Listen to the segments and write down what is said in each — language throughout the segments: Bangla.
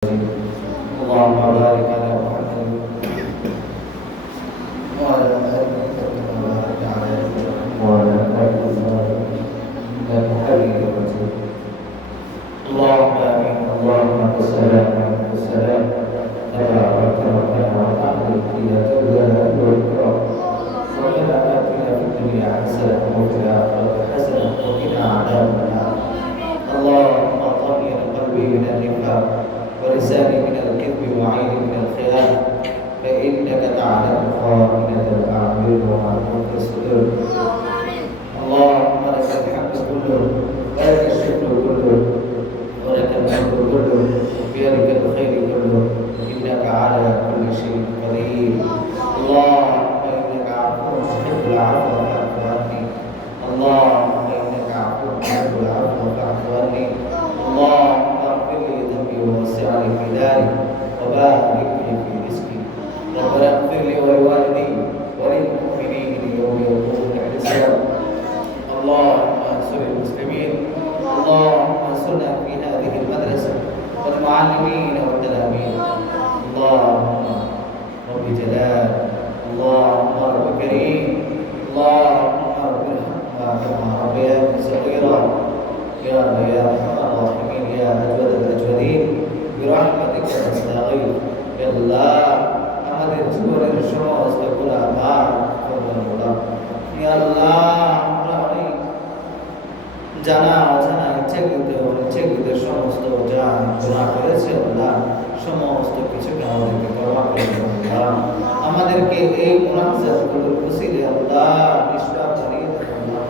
اللهم بارك على محمد وعلى آل محمد كما باركت على إبراهيم وعلى آل إبراهيم إنك حميد مجيد. اللهم آمين. اللهم السلام عليك السلام تبارك ربنا وتعالى يا ذا الجلال والإكرام. ربنا آتنا في الدنيا حسنة وفي الآخرة حسنة وقنا عذاب النار. اللهم طهر قلبي من النفاق ولساني من الكذب وعيني من الخيانة فإنك تعلم خائنة الأعين وما تخفي الصدور. اللهم لك الحمد كله ولك الشكر كله ولك الملك كله بيدك الخير كله إنك على كل شيء قدير. اللهم إنك عفو تحب العفو فاعف عني. اللهم إنك عفو تحب العفو فاعف عني. اللهم اغفر لي ذنبي ووسع لي في داري وبارك لي في رزقي. ربنا اغفر لي ولوالدي وللمؤمنين يوم يقوم الحساب. اللهم انصر المسلمين. اللهم انصرنا في هذه المدرسة والمعلمين والتلاميذ. اللهم رب جلال. اللهم رب كريم. اللهم رب ارحمنا كما ربياني صغيرا. يا ارحم الراحمين يا اجود الاجودين برحمتك نستغيث. يا الله আমাদের জীবনের সমস্ত গুনাহ মাফ করবেন আল্লাহ। ইয়া আল্লাহ আমরা অনেক জানা অজানা ইচ্ছাকৃত সমস্ত যা গুনাহ করেছি আল্লাহ সমস্ত কিছুকে আমাদেরকে ক্ষমা করে দিন আল্লাহ। আমাদেরকে এই মুনাজাতগুলোর ওসিলে আল্লাহ নিষ্পাপ বানিয়ে দেন আল্লাহ।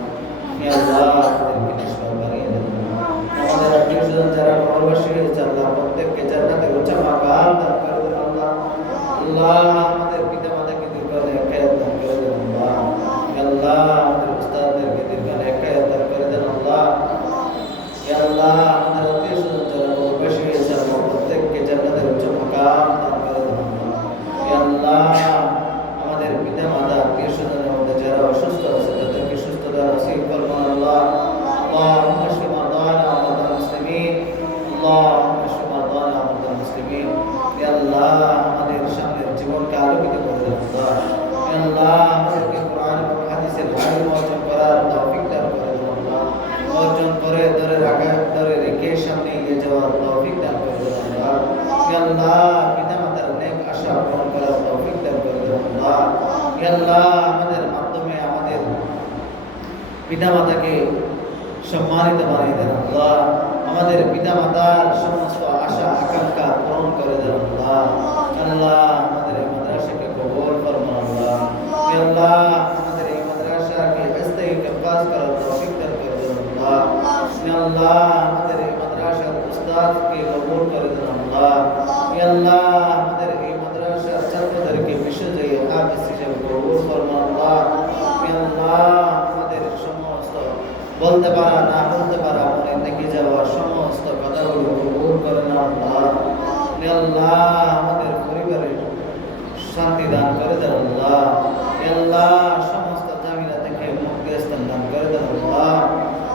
ইয়া আল্লাহ আমাদেরকে নিষ্পাপ বানিয়ে দেন আল্লাহ। আমাদের আত্মীয়স্বজন যারা কবরবাসী হয়েছে আল্লাহ প্রত্যেককে জান্নাতের উচ্চ মাকাম দান করে দেন আল্লাহ। আল্লাহ আমাদের পিতা মাতাকে দীর্ঘায়ু হায়াত দান করে দেন আল্লাহ। ইয়া আল্লাহ আমাদের উস্তাদদেরকে দীর্ঘায়ু হায়াত দান করে দেন আল্লাহ। ইয়া আল্লাহ আমাদের আত্মীয়স্বজন যারা কবরবাসী হয়েছে আল্লাহ প্রত্যেককে জান্নাতের উচ্চ মাকাম দান করে দেন আল্লাহ। ইয়া আল্লাহ আমাদের পিতা মাতা আত্মীয়স্বজনের মধ্যে যারা অসুস্থ আছে তাদেরকে সুস্থতা নসিব করুন আল্লাহ। اللهم اشف مرضانا ومرضى المسلمين. اللهم اشف مرضانا ومرضى المسلمين. يا الله আমাদের সামনের জীবনকে আলোকিত করে দেন আল্লাহ। يا الله আমাদেরকে কোরআন এবং হাদিসের ইলম অর্জন করার তৌফিক দান করে দেন আল্লাহ। অর্জন করে ধরে রেখে সামনে এগিয়ে যাওয়ার তৌফিক দান করে দেন আল্লাহ। يا الله পিতামাতার নেক আশা পূরণ করার তৌফিক দান করে দেন আল্লাহ। يا الله আমাদের মাধ্যমে আমাদের পিতামাতাকে সম্মানিত বানিয়ে দেন আল্লাহ। আমাদের পিতামাতার সমস্ত আশা আকাঙ্ক্ষা পূরণ করে দেন আল্লাহ। আল্লাহ আমাদের এই মাদ্রাসাকে কবুল ফরমান আল্লাহ। ইয়া আল্লাহ আমাদের এই মাদ্রাসাকে স্থায়ী কাজ করার তৌফিক দান করে দেন আল্লাহ। ইয়া আল্লাহ আমাদের এই মাদ্রাসার উস্তাদকে কবুল করে দেন আল্লাহ। ইয়া আল্লাহ আমাদের এই মাদ্রাসার ছাত্রদেরকে বিশ্বজয়ী হাফেজ হিসেবে কবুল ফরমান আল্লাহ। ইয়া আল্লাহ আমাদের সমস্ত বলতে পারা না বলতে পারা মনে থেকে যাওয়া সমস্ত কথাগুলো কবুল করেন আল্লাহ। ইয়া আল্লাহ আমাদের পরিবারের শান্তি দান করে দেন আল্লাহ। ইয়া আল্লাহ সমস্ত ঝামেলা থেকে মুক্তি স্থান দান করে দেন আল্লাহ।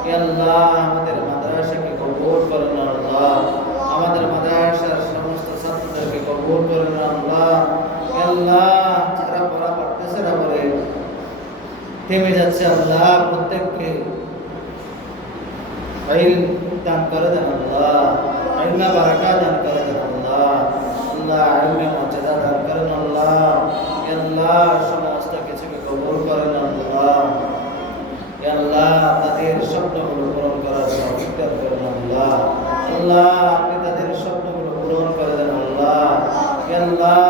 ইয়া আল্লাহ আমাদের মাদ্রাসাকে কবুল করেন আল্লাহ। আমাদের মাদ্রাসার সমস্ত ছাত্রদেরকে কবুল করেন আল্লাহ। ইয়া আল্লাহ যারা পড়া পড়তেছে না বলে থেমে যাচ্ছে আল্লাহ প্রত্যেককে ইলম দান করে দেন আল্লাহ। ইলমে বারাকা দান করে দেন আল্লাহ। আল্লাহ ইলমে মর্যাদা দান করেন আল্লাহ। ইয়া আল্লাহ সমস্ত কিছুকে কবুল করেন আল্লাহ। ইয়া আল্লাহ তাদের স্বপ্নগুলো পূরণ করার তৌফিক দান করেন আল্লাহ। আল্লাহ আপনি তাদের স্বপ্নগুলো পূরণ করে দেন আল্লাহ। ইয়া আল্লাহ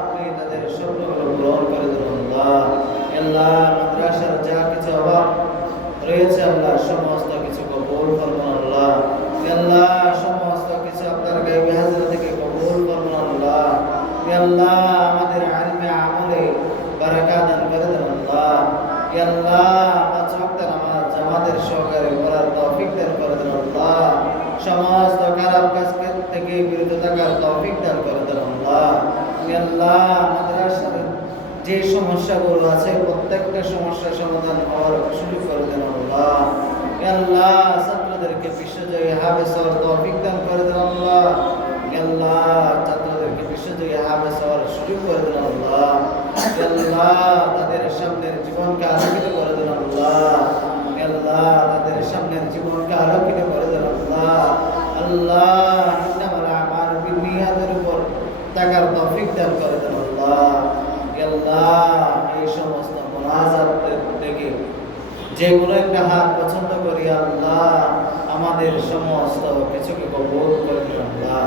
আপনি তাদের স্বপ্নগুলো পূরণ করে দেন আল্লাহ। ইয়া আল্লাহ মাদ্রাসার যা কিছু অভাব রয়েছে আল্লাহ সমস্ত কিছু কবুল ফরমান আল্লাহ। ইয়া আল্লাহ সমস্ত কিছু আপনার গায়বী হাজরা থেকে কবুল ফরমান আল্লাহ। ইয়া আল্লাহ আমাদের ইলমে আমলে বারাকা দান করে দেন আল্লাহ। ইয়া আল্লাহ পাঁচ ওয়াক্ত নামাজ জামাতের সহকারে পড়ার তৌফিক দান করে দেন আল্লাহ। সমস্ত খারাপ কাজ থেকে বিরত থাকার তৌফিক দান করে দেন আল্লাহ। ইয়া আল্লাহ মাদ্রাসার যে সমস্যাগুলো আছে প্রত্যেকটা সমস্যার সমাধান হওয়ার সুযোগ করে দেন আল্লাহ। ইয়া আল্লাহ ছাত্রদেরকে বিশ্বজয়ী হাফেজ হওয়ার তৌফিক দান করে দেন আল্লাহ। ইয়া আল্লাহ ছাত্রদেরকে বিশ্বজয়ী হাফেজ হওয়ার সুযোগ করে দেন আল্লাহ। আল্লাহ তাদের সামনের জীবনকে আলোকিত করে দেন আল্লাহ। আল্লাহ তাদের সামনের জীবনকে আলোকিত করে দেন আল্লাহ। আল্লাহ ইন্নামাল আমালু বিন্নিয়াতের উপর তাকার তৌফিক দান করে দেন আল্লাহ। আল্লাহ এই সমস্ত মুনাজাত থেকে যেগুলো একটা হাত পছন্দ করি আল্লাহ, আমাদের সমস্ত কিছুকে কবুল করে দিন আল্লাহ।